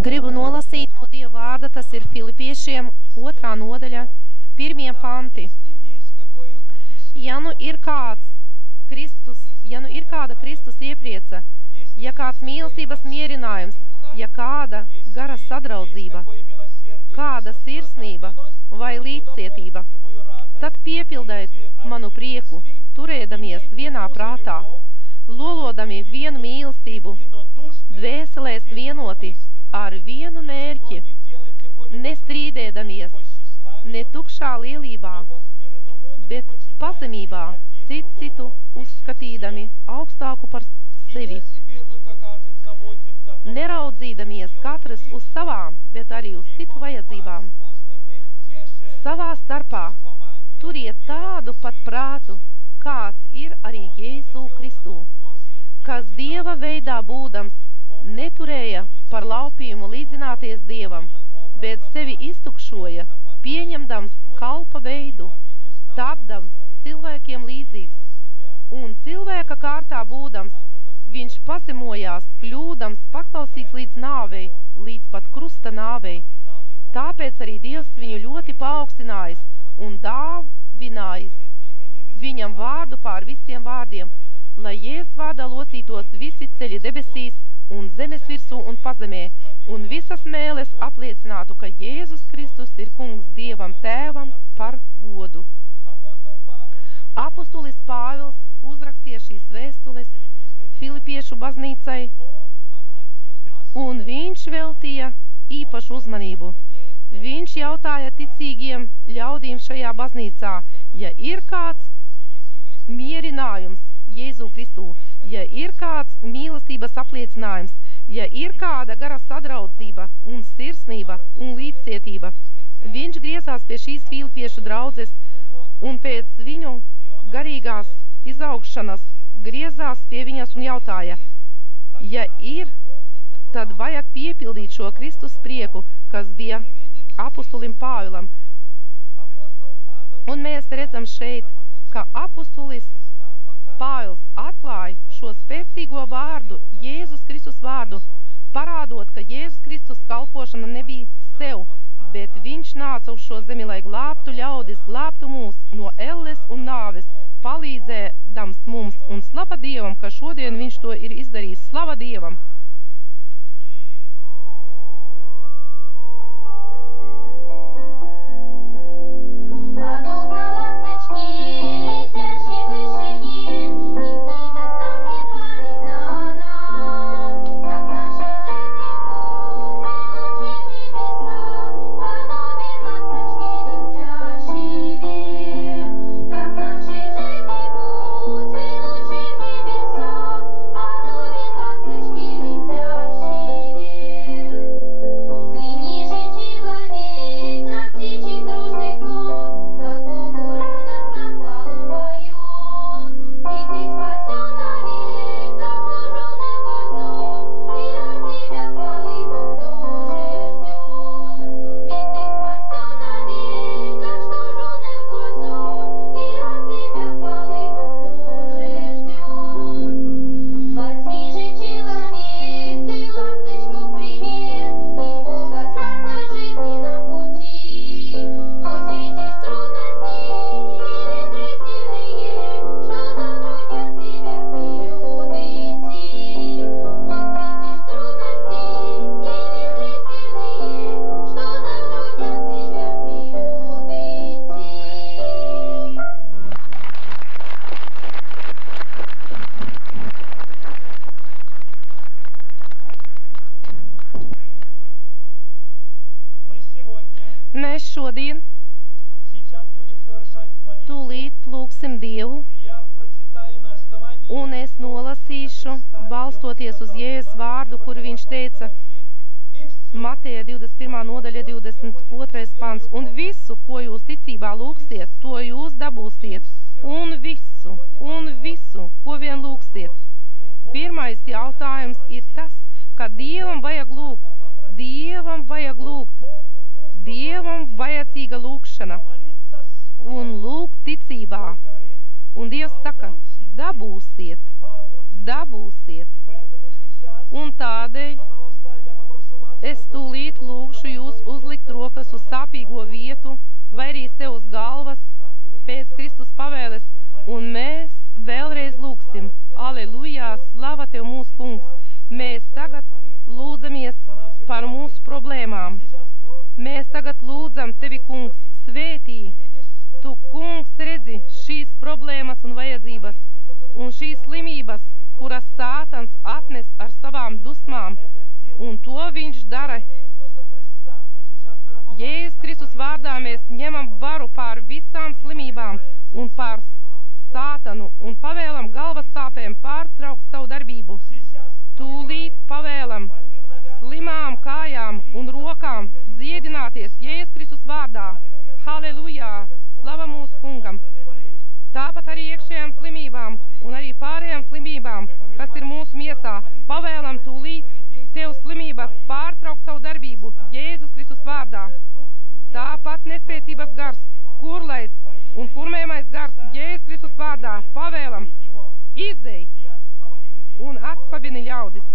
Gribu nolasīt no Dieva vārda, tas ir Filipiešiem 2. nodaļa, 1. panti. Ja nu ir kāda Kristus ieprieca, ja kāds mīlestības mierinājums, ja kāda gara sadraudzība, kāda sirsnība vai līdzcietība, tad piepildēt manu prieku, turēdamies vienā prātā, lolodami vienu mīlestību, dvēselēs vienoti ar vienu mērķi, nestrīdēdamies, ne tukšā lielībā, bet pazemībā citu uzskatīdami augstāku par sevi, neraudzīdamies katrs uz savām, bet arī uz citu vajadzībām. Savā starpā turiet tādu pat prātu, kāds ir arī Jēzu Kristū, kas Dieva veidā būdams neturēja par laupījumu līdzināties Dievam, bet sevi iztukšoja, pieņemdams kalpa veidu, tapdams cilvēkiem līdzīgs, un cilvēka kārtā būdams, viņš pazemojās, kļūdams paklausīgs līdz nāvei, līdz pat krusta nāvei. Tāpēc arī Dievs viņu ļoti paaugstinājis un dāvinājis viņam vārdu pār visiem vārdiem, lai Jēzus vārdā locītos visi ceļi debesīs un zemes virsū un pazemē, un visas mēles apliecinātu, ka Jēzus Kristus ir kungs Dievam Tēvam par godu. Apostolis Pāvils uzrakstīja šīs vēstules Filipiešu baznīcai, un viņš veltīja īpašu uzmanību. Viņš jautāja ticīgiem ļaudīm šajā baznīcā, ja ir kāds mierinājums Jēzu Kristū, ja ir kāds mīlestības apliecinājums, ja ir kāda gara sadraudzība un sirsnība un līdzcietība. Viņš griezās pie šīs filipiešu draudzes un pēc viņu garīgās izaugšanas griezās pie viņas un jautāja, ja ir, tad vajag piepildīt šo Kristus prieku, kas bija apostolim Pāvilam. Un mēs redzam šeit, ka apostolis Pāvils atklāja šo spēcīgo vārdu, Jēzus Kristus vārdu, parādot, ka Jēzus Kristus kalpošana nebija sev, bet viņš nāca uz šo zemi, lai glābtu ļaudis, glābtu mūs no elles un nāves, palīdzēdams mums, un slava Dievam, ka šodien viņš to ir izdarījis. Slava Dievam! Mēs šodien tūlīt lūgsim Dievu, un es nolasīšu, balstoties uz Jēzus vārdu, kur viņš teica Mateja 21. nodaļa 22. pants, un visu, ko jūs ticībā lūgsiet, to jūs dabūsiet, un visu, ko vien lūgsiet. Pirmais jautājums ir tas, ka Dievam vajag lūgt, Dievam vajadzīga lūgšana un lūgt ticībā. Un Dievs saka, dabūsiet. Un tādēļ es lūkšu jūs uzlikt rokas uz sāpīgo vietu, vai arī sev uz galvas, pēc Kristus pavēles, un mēs vēlreiz lūksim. Alelujā, slava Tev, mūsu kungs! Mēs tagad lūdzamies par mūsu problēmām. Mēs tagad lūdzam Tevi, kungs, svētī. Tu, kungs, redzi šīs problēmas un vajadzības, un šīs slimības, kuras Sātans atnes ar savām dusmām, un to viņš dara. Jēzus Kristus vārdā mēs ņemam varu pār visām slimībām un pār Sātanu un pavēlam galvas sāpēm pārtraukt savu darbību. Tūlīt pavēlam slimām kājām un rokām dziedināties Jēzus Kristus vārdā. Halelujā! Slava mūsu kungam! Tāpat arī iekšējām slimībām un arī pārējām slimībām, kas ir mūsu miesā, pavēlam tūlīt Tev slimība pārtraukt savu darbību Jēzus Kristus vārdā. Tāpat nespēcības gars, kurlais un kurmējamais gars Jēzus Kristus vārdā pavēlam izdej un atspabini ļaudis.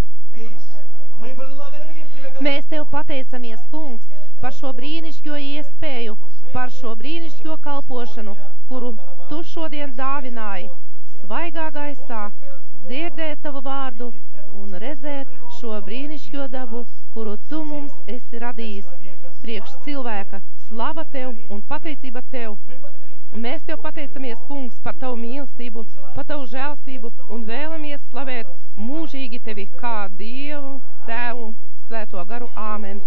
Mēs Tev pateicamies, kungs, par šo brīnišķo iespēju, par šo brīnišķo kalpošanu, kuru Tu šodien dāvināji, svaigā gaisā, dzirdēt Tavu vārdu un redzēt šo brīnišķo dabu, kuru Tu mums esi radījis. Priekš cilvēka slava Tev un pateicība Tev. Mēs Tev pateicamies, kungs, par Tavu mīlestību, par Tavu žēlstību un vēlamies slavēt mūžīgi Tevi kā Dievu, Tēvu, Svēto garu. Āmen.